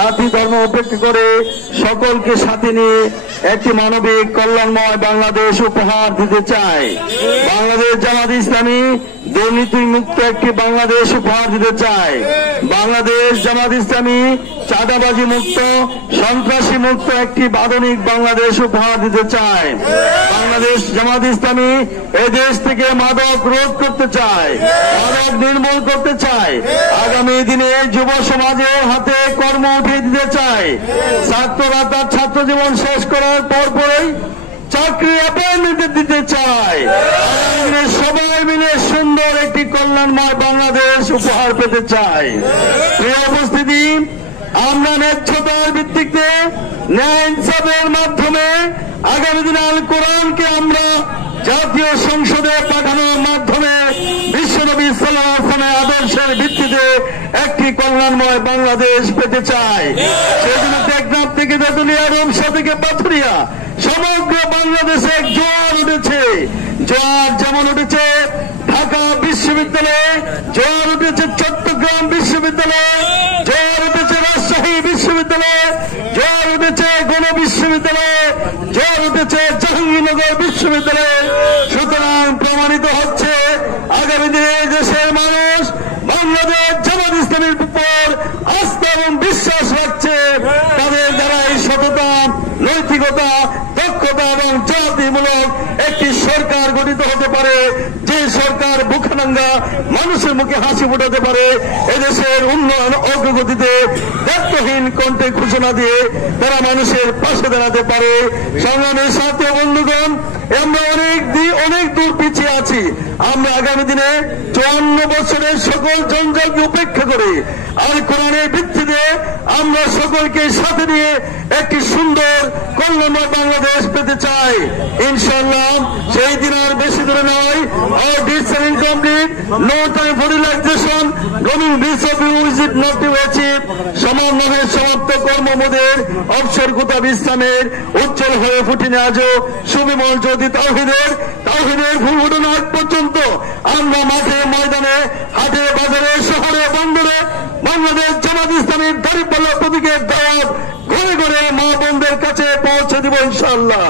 জাতি ধর্ম উপেক্ষা করে সকলকে সাথে নিয়ে একটি মানবিক কল্যাণময় বাংলাদেশ উপহার দিতে চায়। বাংলাদেশ জামাত ইসলামী দুর্নীতি মুক্ত একটি বাংলাদেশ উপহার দিতে চায়। বাংলাদেশ জামাত ইসলামী চাঁদাবাজি মুক্ত, সন্ত্রাসী মুক্ত একটি আধুনিক বাংলাদেশ উপহার দিতে চায়। বাংলাদেশ জামাত ইসলামী এদেশ থেকে মাদক রোধ করতে চায়, মাদক নির্মূল করতে চায়। আগামী দিনে যুব সমাজের হাতে কর্ম উঠিয়ে দিতে চায়। ছাত্ররা তার ছাত্র জীবন শেষ করার পরপরই চাকরি অ্যাপয়েন্টমেন্ট দিতে চায়। সবাই মিলে সুন্দর একটি কল্যাণময় বাংলাদেশ উপহার পেতে চায়। প্রিয় উপস্থিতি, আমরা ন্যায্যতার ভিত্তিতে ন্যায় ইনসাফের মাধ্যমে আগামী দিনে আল কোরআনকে আমরা জাতীয় সংসদে পাঠানোর মাধ্যমে বিশ্বনবী সাল্লাল্লাহু আলাইহি ওয়াসাল্লামের আদর্শের ভিত্তিতে একটি কল্যাণময় বাংলাদেশ পেতে চায়। সেই জন্য টেকনাফ থেকে তেঁতুলিয়া, রূপসা থেকে পাথুরিয়া সমগ্র বাংলাদেশে জোয়ার উঠেছে। জোয়ার যেমন উঠেছে ঢাকা বিশ্ববিদ্যালয়ে, জোয়ার উঠেছে চট্টগ্রাম বিশ্ববিদ্যালয়ে, জোয়ার উঠেছে রাজশাহী বিশ্ববিদ্যালয়ে, জোয়ার উঠেছে গণ বিশ্ববিদ্যালয়ে, জোয়ার উঠেছে জাহাঙ্গীরনগর বিশ্ববিদ্যালয়ে। সুতরাং প্রমাণিত হচ্ছে আগামী দিনে দেশের মানুষ বাংলাদেশ জামাত ইসলামীর উপর আস্থা এবং বিশ্বাস রাখছে। তাদের দ্বারা এই সততা, নৈতিকতা, দক্ষতা এবং জাতিমূলক একটি সরকার গঠিত হতে পারে, যে সরকার বুখানাঙ্গা মানুষের মুখে হাসি ফোটাতে পারে। এদেশের উন্নয়ন অগ্রগতিতে দায়িত্বহীন কণ্ঠে ঘোষণা দিয়ে তারা মানুষের পাশে দাঁড়াতে পারে। সংগ্রামের সাথে বন্ধুগণ, আমরা অনেক দূর পিছিয়ে আছি। আমরা আগামী দিনে 54 বছরের সকল জঞ্জালকে উপেক্ষা করে আর কোরআনের ভিত্তিতে আমরা সকলকে সাথে নিয়ে একটি সুন্দর কল্যাণময় বাংলাদেশ পেতে চাই। ইনশাআল্লাহ সেই দিন আর বেশি দূরে নয়। Our deeds are incomplete. No time for relaxation. Coming days of you is it not to achieve. সমন্বয়ের সমাপ্ত কর্মমোদের অবসর কুতাব ইসলামের উজ্জ্বল হয়ে ফুটিনে আজও সুবিমল জ্যোতি তাওহীদের ফুল ফুটানো আগ পর্যন্ত আমরা মাঠে ময়দানে, হাটে বাজারে, শহরে বন্দরে বাংলাদেশ জামাত ইসলামীর দাঁড়িপাল্লা প্রতীকের দাওয়াত ঘরে ঘরে মা বোনদের কাছে পৌঁছে দিব ইনশাআল্লাহ।